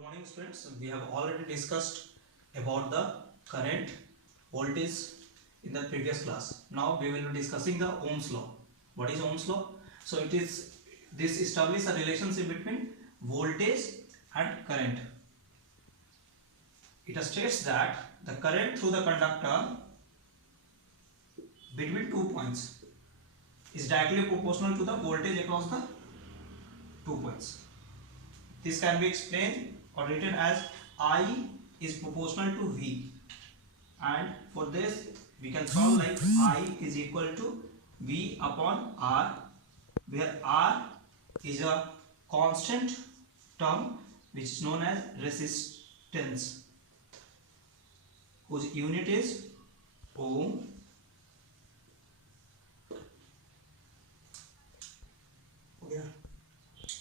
Good morning students. We have already discussed about the current, voltage in the previous class. Now we will be discussing the Ohm's law. What is Ohm's law? So this establishes a relationship between voltage and current. It states that the current through the conductor between 2 points is directly proportional to the voltage across the 2 points. This can be explained or written as I is proportional to V, and for this we can solve like I is equal to V upon R, where R is a constant term which is known as resistance, whose unit is ohm.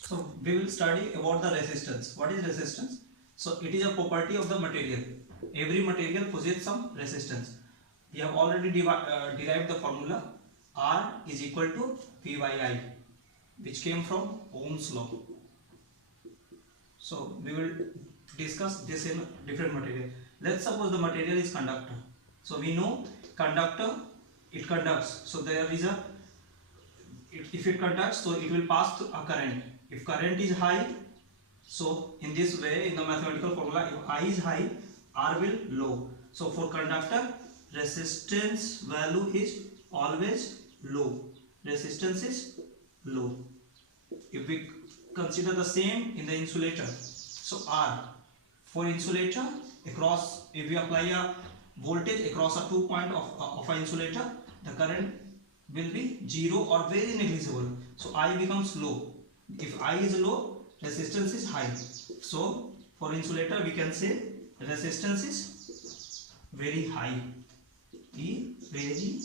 So we will study about the resistance. What is resistance? So it is a property of the material. Every material possesses some resistance. We have already derived the formula R is equal to V by I, which came from Ohm's law. So we will discuss this in different material. Let's suppose the material is conductor. So we know conductor, it conducts. So there is a, if it conducts, so it will pass through a current. If current is high, so in this way, in the mathematical formula, if I is high, R will low. So for conductor, resistance value is always low. Resistance is low. If we consider the same in the insulator, so R, for insulator across, if we apply a voltage across a 2 point of an insulator, the current will be 0 or very negligible. So I becomes low. If I is low, resistance is high. So for insulator we can say resistance is very high. Very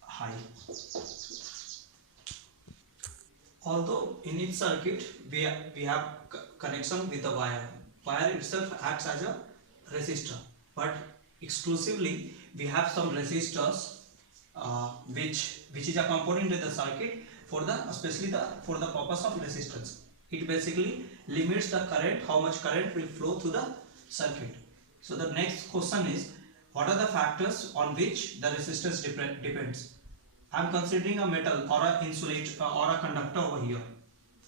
high. Although in its circuit we have connection with the wire. Wire itself acts as a resistor, but exclusively we have some resistors which is a component in the circuit for the for the purpose of resistance. It basically limits the current, how much current will flow through the circuit. So the next question is, what are the factors on which the resistance depends? I am considering a metal or a insulator or a conductor over here.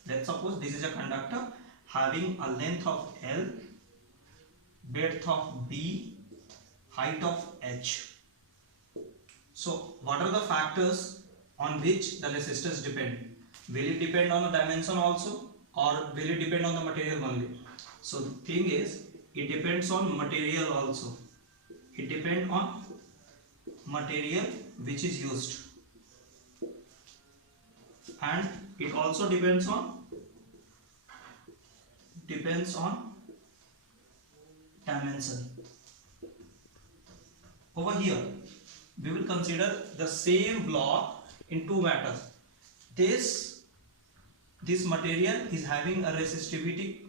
Let's suppose this is a conductor having a length of L, breadth of B, height of H. So what are the factors on which the resistance depend? Will it depend on the dimension also, or will it depend on the material only? So the thing is, it depends on material also. It depends on material which is used, and it also depends on dimension. Over here we will consider the same block in two matters. This material is having a resistivity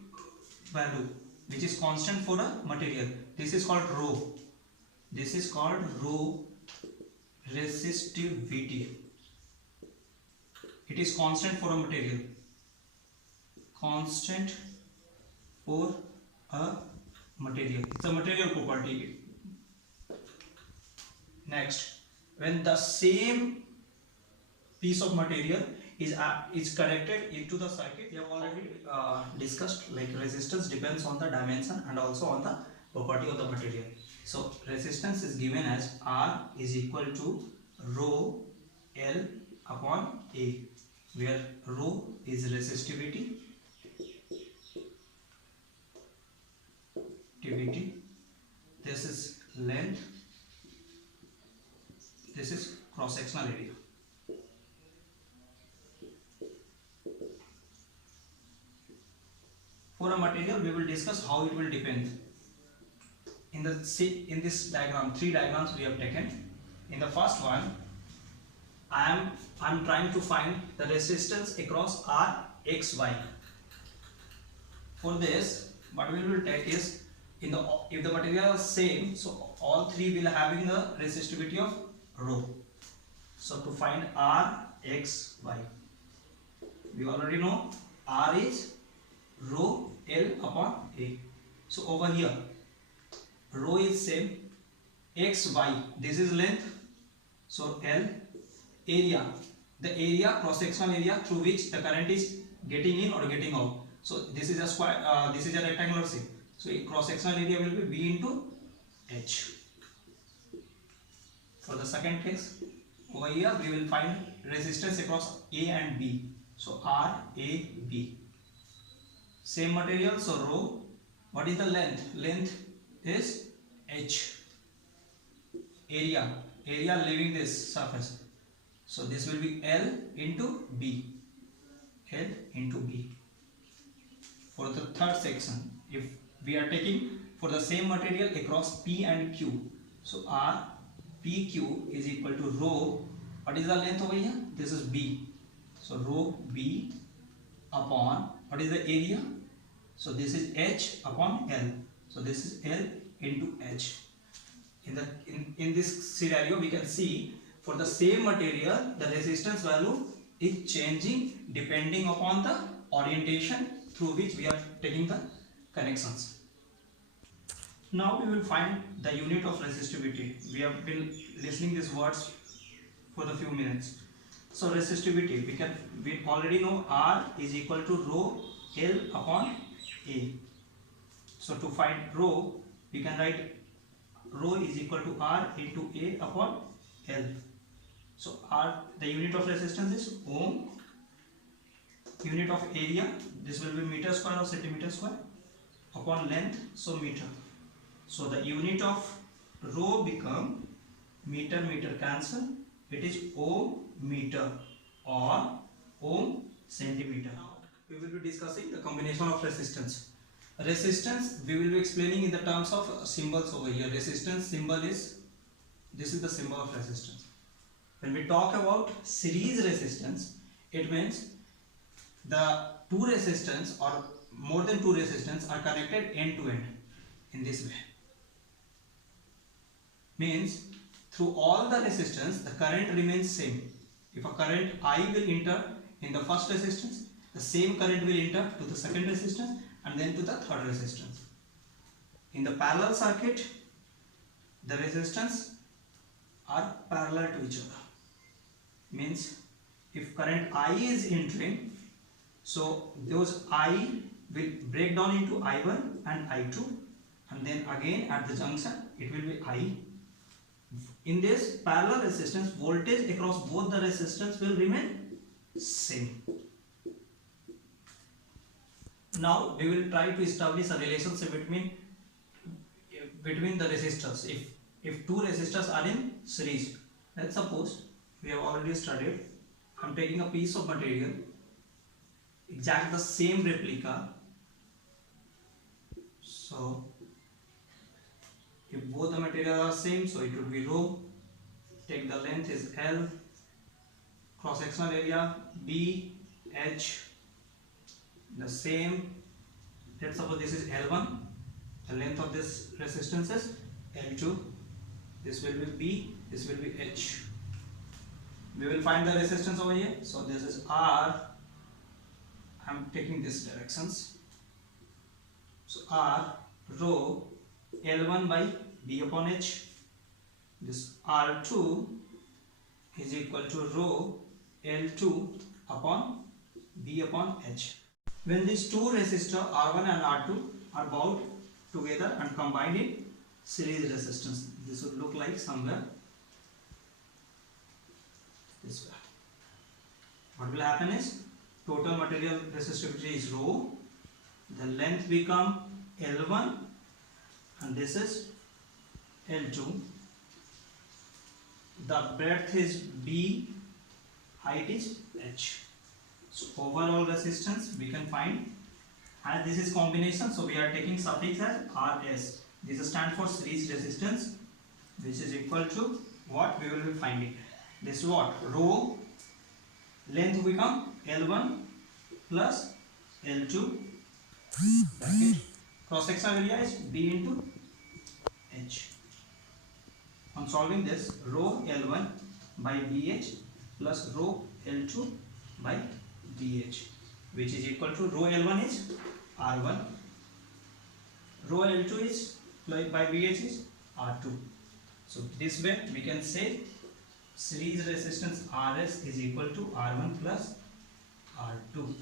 value which is constant for a material. This is called rho. This is called rho resistivity. It is constant for a material. Constant for a material. It's a material property. Next, when the same piece of material is connected into the circuit, we have already discussed like resistance depends on the dimension and also on the property of the material. So resistance is given as R is equal to rho L upon A, where rho is resistivity, this is length, this is cross-sectional area. For a material, we will discuss how it will depend. In this diagram, three diagrams we have taken. In the first one, I am trying to find the resistance across R, X, Y. For this, what we will take is, if the material is same, so all three will having the resistivity of rho. So to find R, X, Y, we already know R is rho L upon A. So over here, rho is same, x, y, this is length, so L, area, the area, cross-sectional area through which the current is getting in or getting out. So this is a square, this is a rectangular shape. So cross-sectional area will be B into H. For the second case, over here we will find resistance across A and B. So R, A, B. Same material, so rho. What is the length? Length is H. Area leaving this surface. So this will be L into B. L into B. For the third section, if we are taking for the same material across P and Q, so R, PQ is equal to rho. What is the length over here? This is B. So rho B upon, what is the area? So this is H upon L. So this is L into H. In this scenario, we can see for the same material, the resistance value is changing depending upon the orientation through which we are taking the connections. Now we will find the unit of resistivity. We have been listening these words for the few minutes. So resistivity, we already know R is equal to rho L upon A. So to find rho, we can write rho is equal to R into A upon L. So R, the unit of resistance is ohm. Unit of area, this will be meter square or centimeter square, upon length, so meter. So the unit of rho become meter cancel. It is ohm meter or ohm centimeter. Now we will be discussing the combination of resistance. Resistance we will be explaining in the terms of symbols over here. Resistance symbol is, this is the symbol of resistance. When we talk about series resistance, it means the two resistance or more than two resistance are connected end to end in this way. Means through all the resistance the current remains same. If a current I will enter in the first resistance, the same current will enter to the second resistance and then to the third resistance. In the parallel circuit, the resistance are parallel to each other. Means if current I is entering, so those I will break down into I1 and I2, and then again at the junction it will be I. In this parallel resistance, voltage across both the resistance will remain same. Now we will try to establish a relationship between the resistors. If two resistors are in series, let's suppose we have already studied, I'm taking a piece of material, exact the same replica. So if both the materials are same, so it would be rho. Take the length is L, cross sectional area B, H, the same. Let's suppose this is L1, the length of this resistance is L2, this will be B, this will be H. We will find the resistance over here. So this is R, I'm taking this directions. So R rho L1 by B upon H. This R2 is equal to rho L2 upon B upon H. When these two resistors R1 and R2 are bound together and combined in series resistance, this would look like somewhere this way. What will happen is total material resistivity is rho, the length become L1 and this is L2, the breadth is B, height is H. So overall resistance we can find, and this is combination, so we are taking suffix as RS. This stands for series resistance, which is equal to what we will be finding. This is what? Rho, length become L1 plus L2, bracket, cross sectional area is B into H. On solving this, rho L1 by BH plus rho L2 by BH, which is equal to rho L1 is R1. Rho L2 is by VH is R2. So this way we can say series resistance RS is equal to R1 plus R2.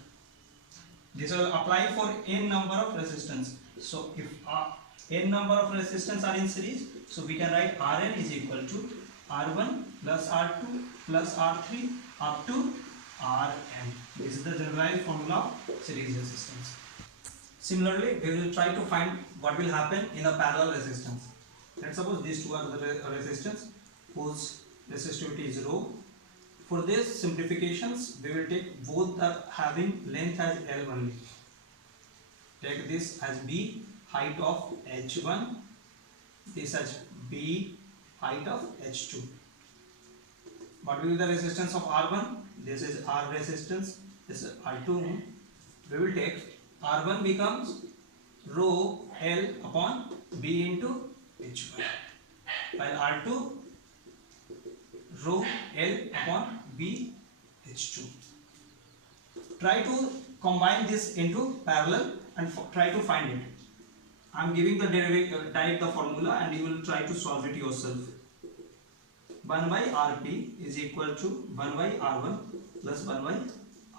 This will apply for n number of resistance. So if n number of resistance are in series, so we can write Rn is equal to R1 plus R2 plus R3 up to Rn. This is the generalized formula of series resistance. Similarly, we will try to find what will happen in a parallel resistance. Let's suppose these two are the resistance whose resistivity is rho. For this simplifications, we will take both are having length as L only. Take this as B, height of H1, this as B, height of H2. What will be the resistance of R1? This is R resistance, this is R2. We will take R1 becomes rho L upon B into H1, while R2 rho L upon B H2. Try to combine this into parallel and try to find it. I am giving the direct the formula and you will try to solve it yourself. 1 by Rp is equal to 1 by R1 plus 1 by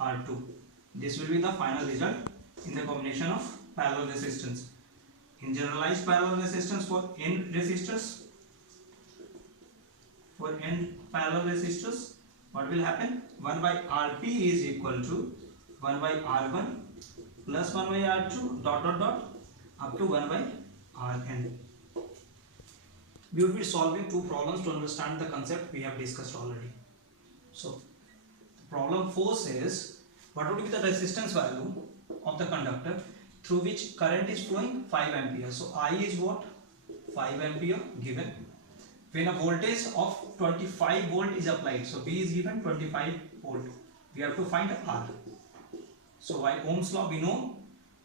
R2. This will be the final result in the combination of parallel resistance. In generalized parallel resistance for n resistors, what will happen? 1 by Rp is equal to 1 by R1 plus 1 by R2 dot dot dot up to 1 by Rn. We will be solving two problems to understand the concept we have discussed already. So, problem 4 says, what would be the resistance value of the conductor through which current is flowing 5 ampere. So, I is what? 5 ampere given. When a voltage of 25 volt is applied, so V is given 25 volt. We have to find R. So, by Ohm's law we know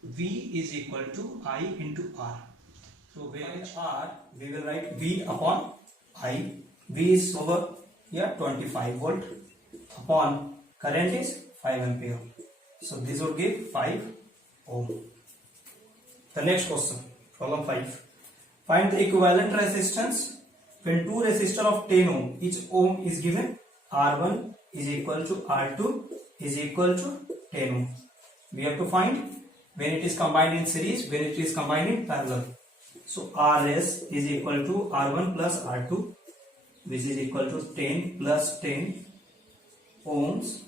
V is equal to I into R. So, where R, we will write V upon I. V is over here 25 volt upon current is 5 ampere. So, this would give 5 ohm. The next question, problem 5. Find the equivalent resistance when two resistors of 10 ohm, each ohm is given. R1 is equal to R2 is equal to 10 ohm. We have to find when it is combined in series, when it is combined in parallel. So, Rs is equal to R1 plus R2, which is equal to 10 plus 10 ohms,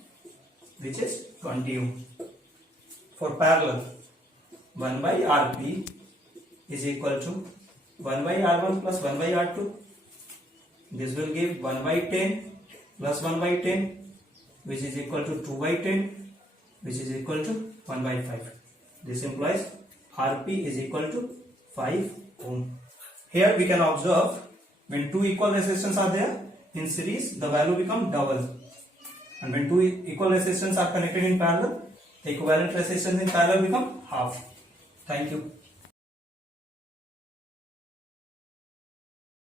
which is 20 ohm. For parallel, 1 by Rp is equal to 1 by R1 plus 1 by R2. This will give 1 by 10 plus 1 by 10, which is equal to 2 by 10, which is equal to 1 by 5. This implies Rp is equal to 5 ohm. Here we can observe when two equal resistance are there in series, the value become double, and when two equal resistance are connected in parallel, the equivalent resistance in parallel become half. Thank you.